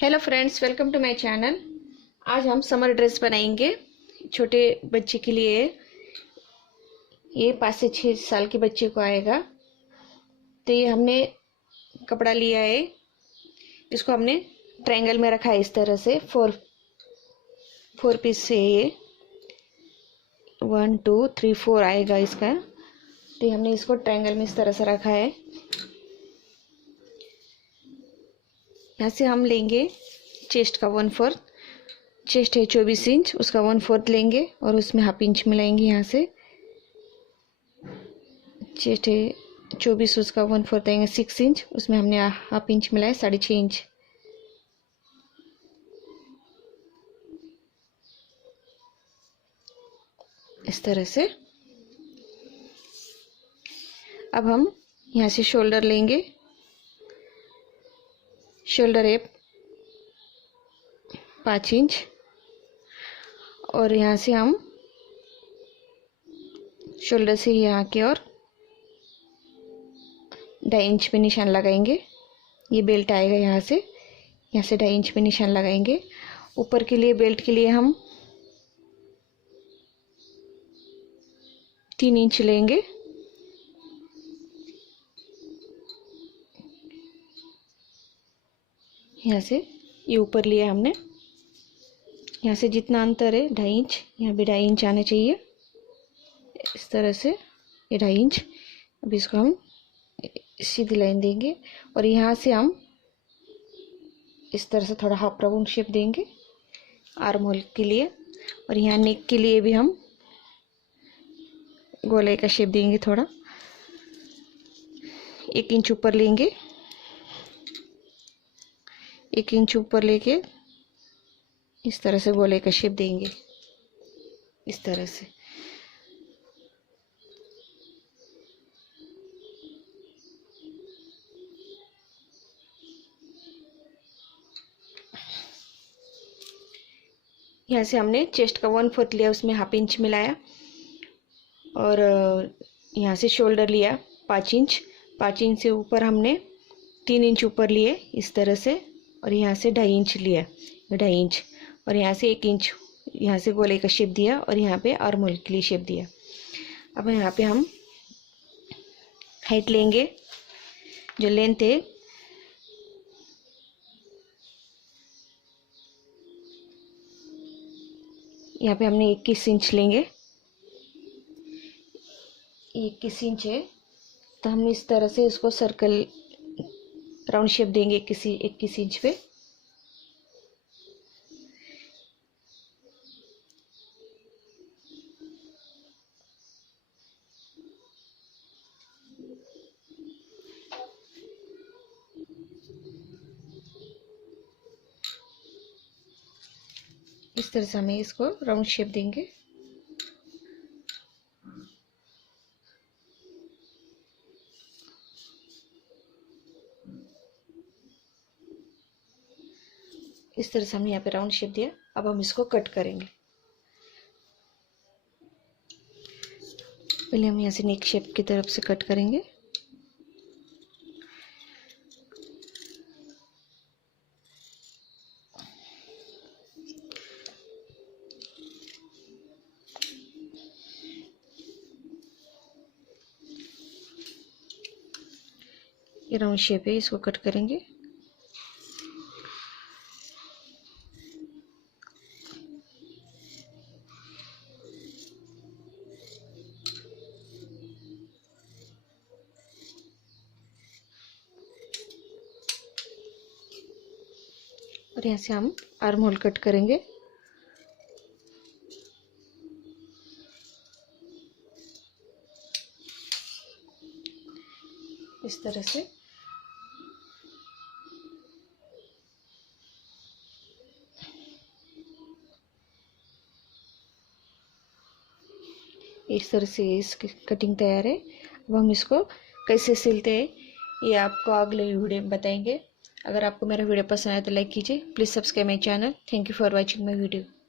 Hello friends, welcome to my channel. आज हम summer dress बनाएंगे छोटे बच्चे के लिए। ये 5 से 6 साल के बच्चे को आएगा। तो ये हमने कपड़ा लिया है, इसको हमने ट्रायंगल में रखा है। इस तरह से फोर पीस से ये 1 2 3 4 आएगा इसका। तो ये हमने इसको ट्रायंगल में इस तरह से रखा है। यहाँ से हम लेंगे चेस्ट का 1/4। चेस्ट है 24 इंच, उसका 1/4 लेंगे और उसमें हाफ इंच मिलाएंगे। यहाँ से चेस्ट है 24, उसका 1/4 देंगे 6 इंच, उसमें हमने हाफ इंच मिलाया 6.5 इंच। इस तरह से अब हम यहाँ से शोल्डर लेंगे। शोल्डर है 5 इंच और यहाँ से हम शोल्डर से यहाँ की और 2.5 इंच पे निशान लगाएंगे। ये बेल्ट आएगा, यहाँ से 2.5 इंच पे निशान लगाएंगे। ऊपर के लिए बेल्ट के लिए हम 3 इंच लेंगे। यहाँ से ये ऊपर लिया हमने, यहाँ से जितना अंतर है 2.5 इंच, यहाँ भी 2.5 इंच आना चाहिए। इस तरह से ये 2.5 इंच। अब इसको हम सीधी लाइन देंगे और यहाँ से हम इस तरह से थोड़ा हाफ राउंड शेप देंगे आर्म होल के लिए। और यहाँ नेक के लिए भी हम गोले का शेप देंगे। थोड़ा 1 इंच ऊपर लेंगे, 1 इंच ऊपर लेके इस तरह से गोले का शेप देंगे। इस तरह से यहाँ से हमने चेस्ट का 1/4 लिया, उसमें हाफ इंच मिलाया और यहाँ से शोल्डर लिया 5 इंच। 5 इंच से ऊपर हमने 3 इंच ऊपर लिए इस तरह से और यहाँ से 2.5 इंच लिया, 2.5 इंच और यहाँ से 1 इंच यहाँ से गोले का शेप दिया और यहाँ पे आर्म होल के लिए शेप दिया। अब यहाँ पे हम हाइट लेंगे, जो लेंथ है यहाँ पे हमने 21 इंच लेंगे। 21 इंच है तो हम इस तरह से इसको सर्कल राउंड शेप देंगे 21 इंच पे। इस तरह से हमें इसको राउंड शेप देंगे। इस तरह से हमने यहाँ पे राउंड शेप दिया। अब हम इसको कट करेंगे। पहले हम यहाँ से नेक शेप की तरफ से कट करेंगे। ये राउंड शेप है, इसको कट करेंगे। और यहाँ से हम आर्म होल कट करेंगे। इस तरह से इसकी कटिंग तैयार है। अब हम इसको कैसे सिलते हैं ये आपको अगले वीडियो में बताएंगे। अगर आपको मेरा वीडियो पसंद आए तो लाइक कीजिए। Please subscribe my channel. Thank you for watching my video.